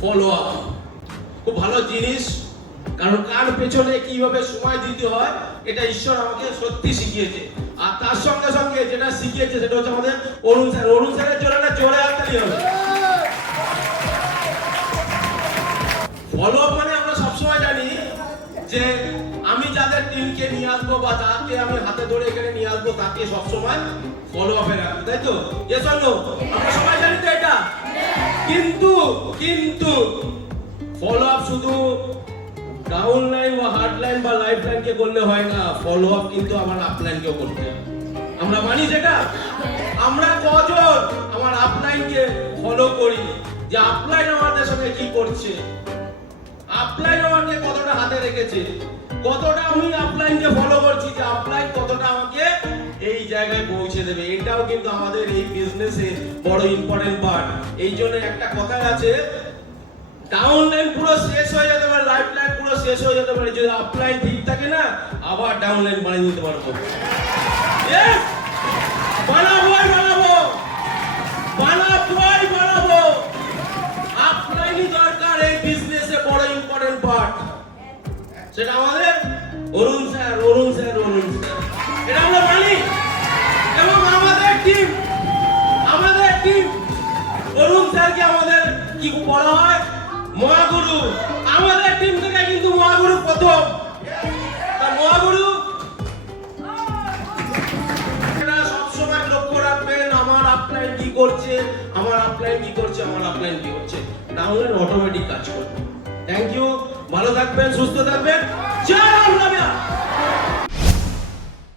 Follow up খুব ভালো জিনিস, কারণ কার পেছনে কিভাবে সময় দিতে হয় এটা ঈশ্বর আমাকে সত্যি শিখিয়েছে। আর তার সঙ্গে সঙ্গে যেটা শিখিয়েছে সেটা হচ্ছে আমাদের অরুণ স্যার। অরুণ স্যারের জন্য না জোরে হাততালি হবে। ফলো আপ মানে আমরা সবসময় জানি যে আমি যাদের টিমকে নিয়ে আসবো বা যাকে আমি হাতে ধরে এখানে নিয়ে আসবো তাকে সবসময় ফলো আপে রাখবো, তাই তো? এ চলো আমরা সবাই জানি তো এটা। কিন্তু কিন্তু ফলো আপ শুধু ডাউন লাইন বা হার্ড লাইন বা লাইফ লাইনকে করলে হয় না, ফলো আপ কিন্তু আমার আপ লাইনকেও করতে হবে। আমরা মানি সেটা? আমরা কজন আমার আপ লাইনকে ফলো করি, যে আপ লাইন আমাদের সঙ্গে কি করছে, আপলাইন আমাকে কতটা হাতে রেখেছে, কতটা আমি আপলাইনকে ফলো করছি, যে আপলাইন কতটা আমাকে এই জায়গায় পৌঁছে দেবে। এটাও কিন্তু আমাদের এই বিজনেসে বড় ইম্পর্টেন্ট পার্ট। এই জন্য একটা কথা আছে, ডাউন লাইন পুরো শেষ হয়ে যেতে পারে, লাইফ লাইন পুরো শেষ হয়ে যেতে পারে, যদি আপলাইন ঠিক থাকে না আবার ডাউন লাইন বানিয়ে দিতে পারবো। বানাবোই বানাবো, বানাবোই বানাবো। আপলাইনই দরকার এই বিজনেসে বড় ইম্পর্টেন্ট পার্ট। সেটা আমাদের অরুণ স্যার, অরুণ স্যার, অরুণ স্যার, এটা আমরা মানি। এবং আমাদের টিম অরুণ স্যারকে আমাদের কি বলা হয়, মহাগুরু। আমাদের টিম থেকে কিন্তু মহাগুরু প্রথম। মহাগুরু সবসময় লক্ষ্য রাখবেন আমার আপলাইন কি করছে, আমার আপলাইন কি করছে, আমার আপলাইন কি করছে। ডাউনলাইন অটোমেটিক কাজ করবে। থ্যাংক ইউ, ভালো থাকবেন, সুস্থ থাকবেন। জয় রাম।